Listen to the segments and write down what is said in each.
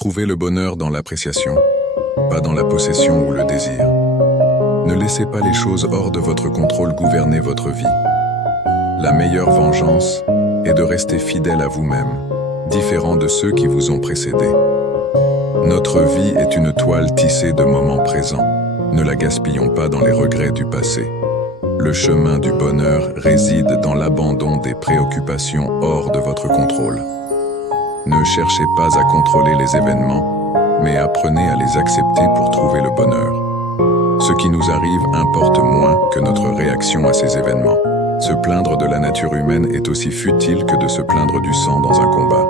Trouvez le bonheur dans l'appréciation, pas dans la possession ou le désir. Ne laissez pas les choses hors de votre contrôle gouverner votre vie. La meilleure vengeance est de rester fidèle à vous-même, différent de ceux qui vous ont précédé. Notre vie est une toile tissée de moments présents. Ne la gaspillons pas dans les regrets du passé. Le chemin du bonheur réside dans l'abandon des préoccupations hors de votre contrôle. Ne cherchez pas à contrôler les événements, mais apprenez à les accepter pour trouver le bonheur. Ce qui nous arrive importe moins que notre réaction à ces événements. Se plaindre de la nature humaine est aussi futile que de se plaindre du sang dans un combat.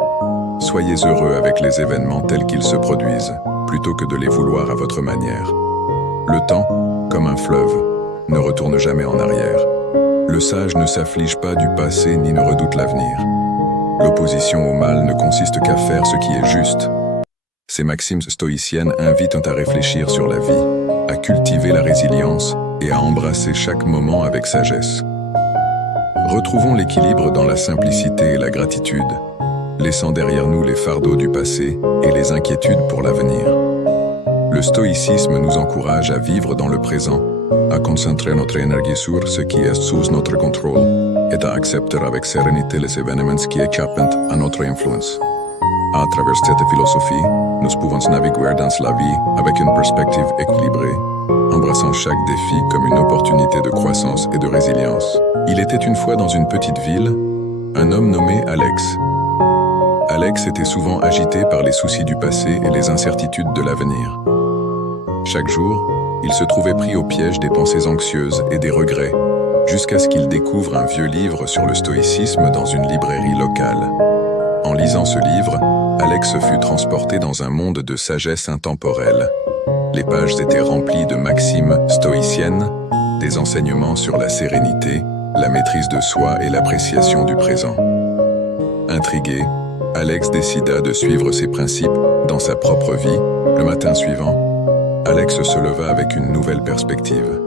Soyez heureux avec les événements tels qu'ils se produisent, plutôt que de les vouloir à votre manière. Le temps, comme un fleuve, ne retourne jamais en arrière. Le sage ne s'afflige pas du passé ni ne redoute l'avenir. L'opposition au mal ne consiste qu'à faire ce qui est juste. Ces maximes stoïciennes invitent à réfléchir sur la vie, à cultiver la résilience et à embrasser chaque moment avec sagesse. Retrouvons l'équilibre dans la simplicité et la gratitude, laissant derrière nous les fardeaux du passé et les inquiétudes pour l'avenir. Le stoïcisme nous encourage à vivre dans le présent, à concentrer notre énergie sur ce qui est sous notre contrôle et à accepter avec sérénité les événements qui échappent à notre influence. À travers cette philosophie, nous pouvons naviguer dans la vie avec une perspective équilibrée, embrassant chaque défi comme une opportunité de croissance et de résilience. Il était une fois dans une petite ville, un homme nommé Alex. Alex était souvent agité par les soucis du passé et les incertitudes de l'avenir. Chaque jour, il se trouvait pris au piège des pensées anxieuses et des regrets, jusqu'à ce qu'il découvre un vieux livre sur le stoïcisme dans une librairie locale. En lisant ce livre, Alex fut transporté dans un monde de sagesse intemporelle. Les pages étaient remplies de maximes stoïciennes, des enseignements sur la sérénité, la maîtrise de soi et l'appréciation du présent. Intrigué, Alex décida de suivre ces principes dans sa propre vie. Le matin suivant, Alex se leva avec une nouvelle perspective.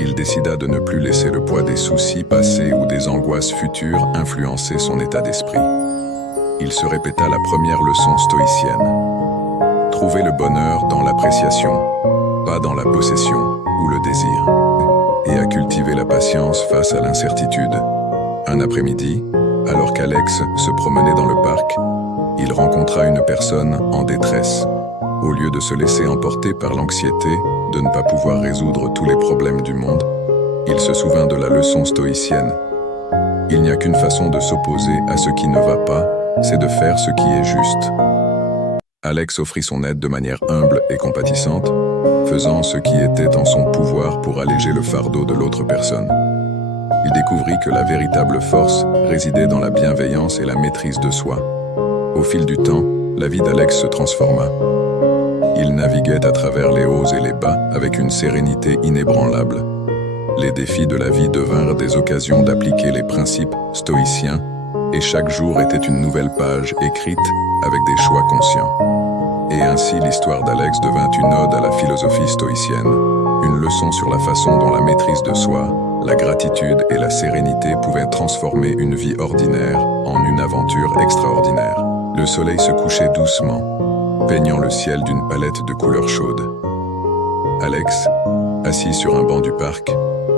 Il décida de ne plus laisser le poids des soucis passés ou des angoisses futures influencer son état d'esprit. Il se répéta la première leçon stoïcienne. Trouver le bonheur dans l'appréciation, pas dans la possession ou le désir, et à cultiver la patience face à l'incertitude. Un après-midi, alors qu'Alex se promenait dans le parc, il rencontra une personne en détresse. Au lieu de se laisser emporter par l'anxiété de ne pas pouvoir résoudre tous les problèmes du monde, il se souvint de la leçon stoïcienne. Il n'y a qu'une façon de s'opposer à ce qui ne va pas, c'est de faire ce qui est juste. Alex offrit son aide de manière humble et compatissante, faisant ce qui était en son pouvoir pour alléger le fardeau de l'autre personne. Il découvrit que la véritable force résidait dans la bienveillance et la maîtrise de soi. Au fil du temps, la vie d'Alex se transforma. Il naviguait à travers les hauts et les bas avec une sérénité inébranlable. Les défis de la vie devinrent des occasions d'appliquer les principes stoïciens et chaque jour était une nouvelle page écrite avec des choix conscients. Et ainsi l'histoire d'Alex devint une ode à la philosophie stoïcienne, une leçon sur la façon dont la maîtrise de soi, la gratitude et la sérénité pouvaient transformer une vie ordinaire en une aventure extraordinaire. Le soleil se couchait doucement, peignant le ciel d'une palette de couleurs chaudes. Alex, assis sur un banc du parc,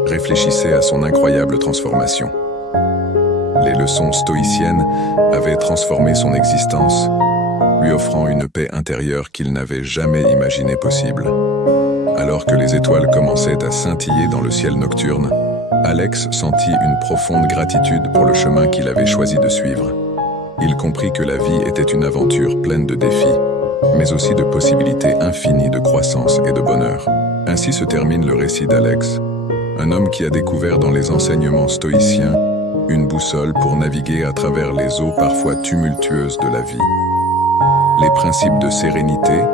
réfléchissait à son incroyable transformation. Les leçons stoïciennes avaient transformé son existence, lui offrant une paix intérieure qu'il n'avait jamais imaginée possible. Alors que les étoiles commençaient à scintiller dans le ciel nocturne, Alex sentit une profonde gratitude pour le chemin qu'il avait choisi de suivre. Il comprit que la vie était une aventure pleine de défis, mais aussi de possibilités infinies de croissance et de bonheur. Ainsi se termine le récit d'Alex, un homme qui a découvert dans les enseignements stoïciens une boussole pour naviguer à travers les eaux parfois tumultueuses de la vie. Les principes de sérénité,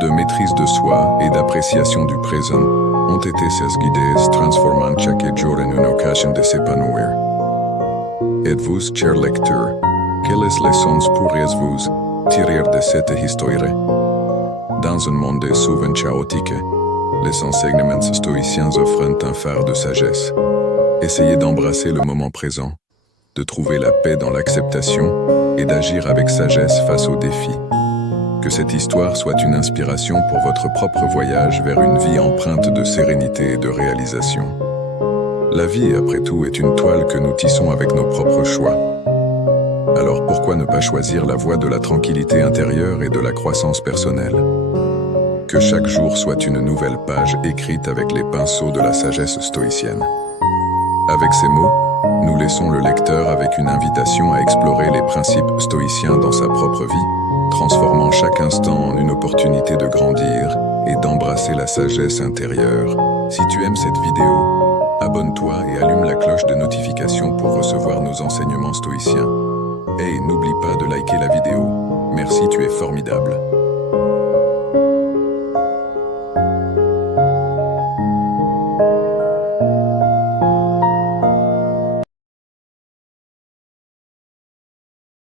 de maîtrise de soi et d'appréciation du présent ont été ses guides transformant chaque jour en une occasion de s'épanouir. Et vous, cher lecteur, quelles leçons pourriez-vous tirer de cette histoire? Dans un monde souvent chaotique, les enseignements stoïciens offrent un phare de sagesse. Essayez d'embrasser le moment présent, de trouver la paix dans l'acceptation et d'agir avec sagesse face aux défis. Que cette histoire soit une inspiration pour votre propre voyage vers une vie empreinte de sérénité et de réalisation. La vie, après tout, est une toile que nous tissons avec nos propres choix. Alors pourquoi ne pas choisir la voie de la tranquillité intérieure et de la croissance personnelle? Que chaque jour soit une nouvelle page écrite avec les pinceaux de la sagesse stoïcienne. Avec ces mots, nous laissons le lecteur avec une invitation à explorer les principes stoïciens dans sa propre vie, transformant chaque instant en une opportunité de grandir et d'embrasser la sagesse intérieure. Si tu aimes cette vidéo, abonne-toi et allume la cloche de notification pour recevoir nos enseignements stoïciens. Et n'oublie pas de liker la vidéo. Merci, tu es formidable.